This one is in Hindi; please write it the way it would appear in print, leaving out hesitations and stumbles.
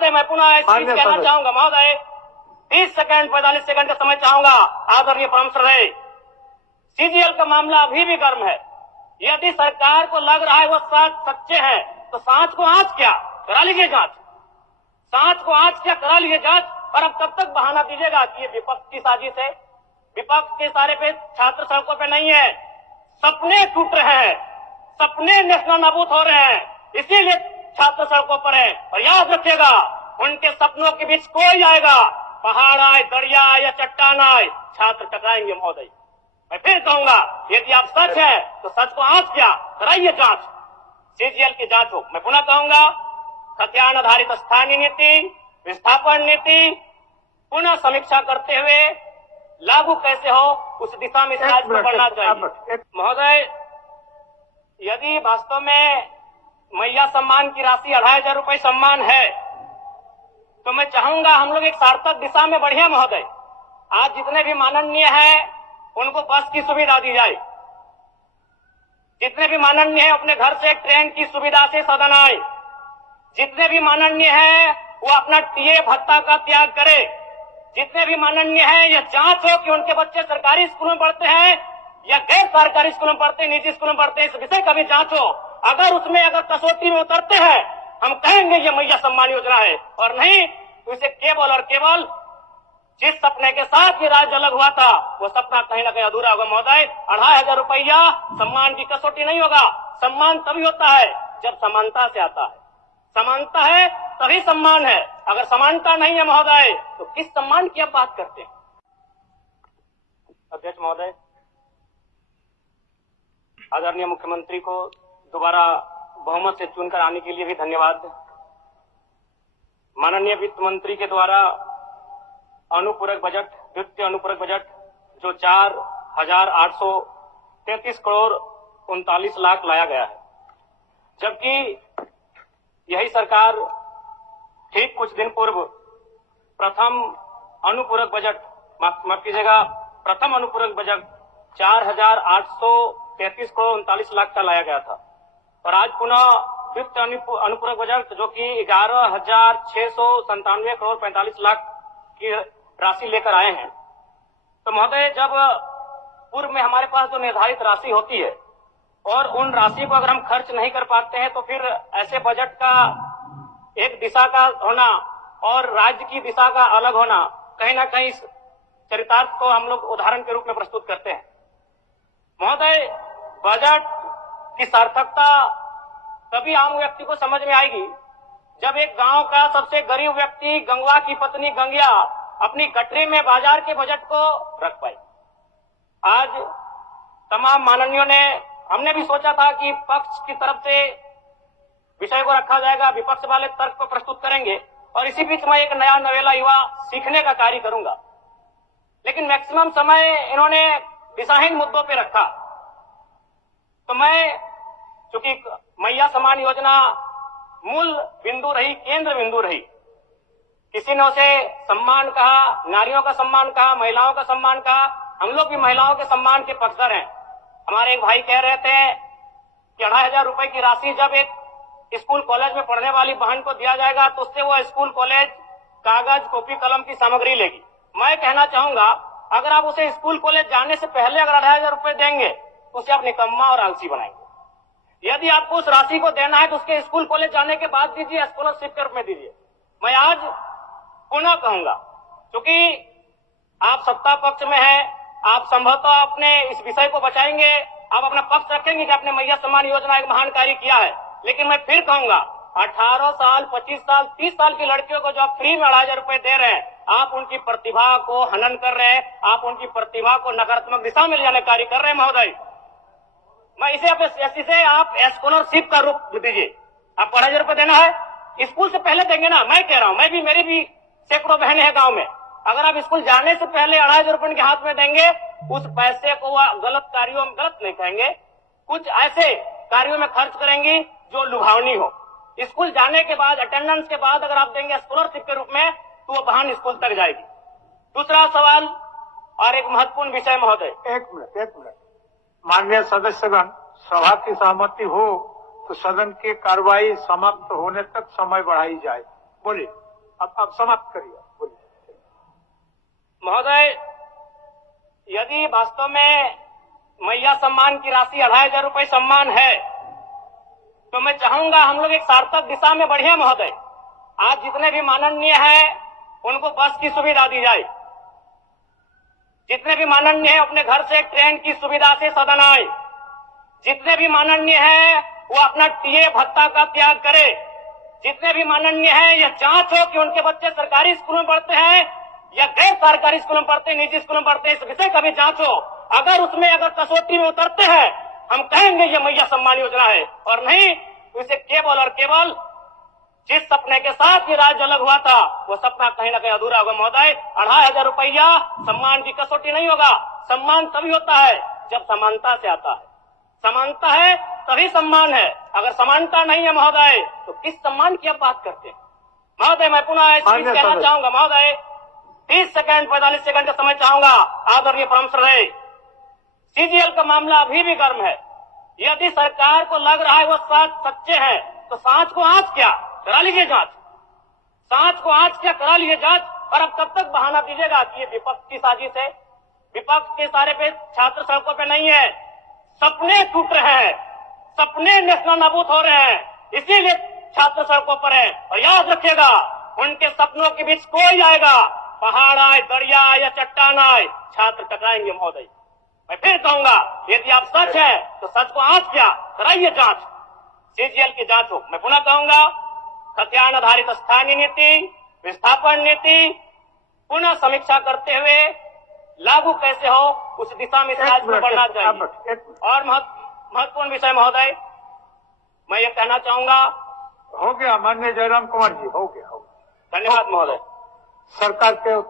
महोदय मैं पुनः एक चीज कहना चाहूंगा महोदय, 30 सेकंड 45 सेकंड का समय चाहूंगा। आदरणीय परम श्रद्धेय, सीजीएल का मामला अभी भी गर्म है। यदि सरकार को लग रहा है वो सच्चे हैं तो सांच को आंच क्या करा लीजिए जांच, सांच को आंच क्या करा लीजिए जांच। और अब कब तक बहाना दीजिएगा कि ये विपक्ष की साजिश है? विपक्ष के सारे पे छात्र सड़कों पे नहीं है, सपने टूट रहे हैं, सपने नेशनल नाबूद हो रहे हैं, इसीलिए छात्र सड़कों पर है। और याद रखिएगा, उनके सपनों के बीच कोई आएगा, पहाड़ आए, दरिया आए या चट्टान आए, छात्र टकराएंगे महोदय। मैं फिर कहूंगा, यदि आप सच है तो सच को आंच क्या कराइए जांच, सीजीएल की जांच हो। मैं पुनः कहूंगा, खतियान आधारित स्थानीय नीति, विस्थापन नीति पुनः समीक्षा करते हुए लागू कैसे हो उस दिशा में राज्य को बढ़ना चाहिए। महोदय, यदि वास्तव में मैया सम्मान की राशि 2500 रुपये सम्मान है तो मैं चाहूंगा हम लोग एक सार्थक दिशा में बढ़िया महोदय। आज जितने भी माननीय हैं उनको बस की सुविधा दी जाए, जितने भी माननीय हैं अपने घर से ट्रेन की सुविधा से सदन आए, जितने भी माननीय हैं वो अपना टीए भत्ता का त्याग करे, जितने भी माननीय हैं यह जांच हो कि उनके बच्चे सरकारी स्कूलों में पढ़ते हैं या गैर सरकारी स्कूलों में पढ़ते हैं, निजी स्कूलों में पढ़ते हैं, इस विषय का भी जांच हो। अगर उसमें अगर कसौटी में उतरते हैं हम कहेंगे ये मैया सम्मान योजना है, और नहीं तो इसे केवल और केवल जिस सपने के साथ ये राज्य अलग हुआ था वो सपना कहीं ना कहीं अधूरा होगा महोदय। 2500 रुपया सम्मान की कसौटी नहीं होगा। सम्मान तभी होता है जब समानता से आता है, समानता है तभी सम्मान है। अगर समानता नहीं है महोदय तो किस सम्मान की आप बात करते हैं? अध्यक्ष महोदय, आदरणीय मुख्यमंत्री को दोबारा बहुमत से चुनकर आने के लिए भी धन्यवाद। माननीय वित्त मंत्री के द्वारा अनुपूरक बजट, वित्तीय अनुपूरक बजट जो 4,833 करोड़ 39 लाख लाया गया है, जबकि यही सरकार ठीक कुछ दिन पूर्व प्रथम अनुपूरक बजट, माफ कीजिएगा, प्रथम अनुपूरक बजट 4,833 करोड़ 39 लाख का लाया गया था। और आज पुनः वित्त अनुपूरक बजट जो कि 11,697 करोड़ 45 लाख की राशि लेकर आए हैं। तो महोदय, जब पूर्व में हमारे पास जो निर्धारित राशि होती है और उन राशि को अगर हम खर्च नहीं कर पाते हैं तो फिर ऐसे बजट का एक दिशा का होना और राज्य की दिशा का अलग होना, कहीं ना कहीं इस चरितार्थ को हम लोग उदाहरण के रूप में प्रस्तुत करते हैं। महोदय, बजट की सार्थकता तभी आम व्यक्ति को समझ में आएगी जब एक गांव का सबसे गरीब व्यक्ति, गंगवा की पत्नी गंगिया, अपनी कटरी में बाजार के बजट को रख पाई। आज तमाम माननीयों ने, हमने भी सोचा था कि पक्ष की तरफ से विषय को रखा जाएगा, विपक्ष वाले तर्क को प्रस्तुत करेंगे और इसी बीच मैं एक नया नवेला युवा सीखने का कार्य करूंगा। लेकिन मैक्सिमम समय इन्होंने दिशाहीन मुद्दों पे रखा। तो मैं, चूंकि मैया सम्मान योजना मूल बिंदु रही, केंद्र बिंदु रही, किसी ने उसे सम्मान कहा, नारियों का सम्मान कहा, महिलाओं का सम्मान कहा, हम लोग भी महिलाओं के सम्मान के पक्षधर हैं। हमारे एक भाई कह रहे थे कि 2500 रुपए की राशि जब एक स्कूल कॉलेज में पढ़ने वाली बहन को दिया जाएगा तो उससे वो स्कूल कॉलेज कागज, कॉपी, कलम की सामग्री लेगी। मैं कहना चाहूंगा, अगर आप उसे स्कूल कॉलेज जाने से पहले अगर 2500 रुपए देंगे तो उसे आप निकम्मा और आलसी बनाएंगे। यदि आपको उस राशि को देना है तो उसके स्कूल कॉलेज जाने के बाद दीजिए, स्कॉलरशिप के रूप में दीजिए। मैं आज पुनः कहूंगा, क्योंकि आप सत्ता पक्ष में हैं, आप संभवतः अपने इस विषय को बचाएंगे, आप अपना पक्ष रखेंगे कि आपने मैया सम्मान योजना एक महान कार्य किया है। लेकिन मैं फिर कहूंगा, 18 साल, 25 साल, 30 साल की लड़कियों को जो आप फ्री में 2500 रुपए दे रहे हैं, आप उनकी प्रतिभा को हनन कर रहे हैं, आप उनकी प्रतिभा को नकारात्मक दिशा में ले जाने कार्य कर रहे हैं महोदय। मैं इसे आप स्कॉलरशिप का रूप दीजिए। आप 2500 रुपए देना है, स्कूल से पहले देंगे ना। मैं कह रहा हूं, मेरी भी सैकड़ों बहनें हैं गांव में, अगर आप स्कूल जाने से पहले 2500 रुपए उनके हाथ में देंगे, उस पैसे को वह गलत कार्यों में, गलत नहीं कहेंगे, कुछ ऐसे कार्यों में खर्च करेंगी जो लुभावनी हो। स्कूल जाने के बाद, अटेंडेंस के बाद अगर आप देंगे स्कॉलरशिप के रूप में तो वो बहन स्कूल तक जाएगी। दूसरा सवाल और एक महत्वपूर्ण विषय महोदय। एक मिनट माननीय सदस्यगण, सभा की सहमति हो तो सदन की कार्रवाई समाप्त होने तक समय बढ़ाई जाए। बोलिए। अब समाप्त करिए, बोलिए। महोदय, यदि वास्तव में मैया सम्मान की राशि 2,500 रुपये सम्मान है, तो मैं चाहूंगा हम लोग एक सार्थक दिशा में बढ़िया महोदय। आज जितने भी माननीय हैं उनको बस की सुविधा दी जाए, जितने भी माननीय हैं अपने घर से ट्रेन की सुविधा से सदन आए, जितने भी माननीय हैं वो अपना टीए भत्ता का त्याग करे, जितने भी माननीय हैं यह जांच हो कि उनके बच्चे सरकारी स्कूल में पढ़ते हैं या गैर सरकारी स्कूल में पढ़ते हैं, निजी स्कूल में पढ़ते हैं, इस विषय का भी जांच हो। अगर उसमें अगर कसौटी में उतरते हैं, हम कहेंगे ये मैया सम्मान योजना है, और नहीं तो इसे केवल और केवल जिस सपने के साथ ये राज्य अलग हुआ था वो सपना कहीं ना कहीं अधूरा होगा महोदय। 2,500 रुपया सम्मान की कसौटी नहीं होगा। सम्मान तभी होता है जब समानता से आता है, समानता है तभी सम्मान है। अगर समानता नहीं है महोदय तो किस सम्मान की आप बात करते हैं महोदय? मैं पुनः इस चीज कहना चाहूंगा महोदय, 30 सेकंड 45 सेकंड का समय चाहूंगा। आदरणीय परम श्रद्धेय, सीजीएल का मामला अभी भी गर्म है। यदि सरकार को लग रहा है वो सच्चे हैं तो सांच को आंच क्या करा लीजिए जांच, सांच को आंच क्या करा लीजिए जांच। और अब कब तक बहाना दीजिएगा कि ये विपक्ष की साजिश है? विपक्ष के सारे पे छात्र सड़कों पे नहीं है, सपने टूट रहे हैं, सपने नेशनल नाबूद हो रहे हैं, इसीलिए छात्र सड़कों पर है। और याद रखिएगा, उनके सपनों के बीच कोई आएगा, पहाड़ आए, दरिया आए या चट्टान आए, छात्र टकराएंगे महोदय। मैं फिर कहूंगा, यदि आप सच है तो सच को आंच क्या कराइए जांच, सीजीएल की जांच हो। मैं पुनः कहूंगा, खतियान आधारित स्थानीय नीति, विस्थापन नीति पुनः समीक्षा करते हुए लागू कैसे हो उस दिशा में राज्य में बढ़ना चाहिए। और महत्वपूर्ण विषय महोदय, मैं ये कहना चाहूंगा, हो गया माननीय जयराम कुमार जी, हो गया। धन्यवाद महोदय। सरकार के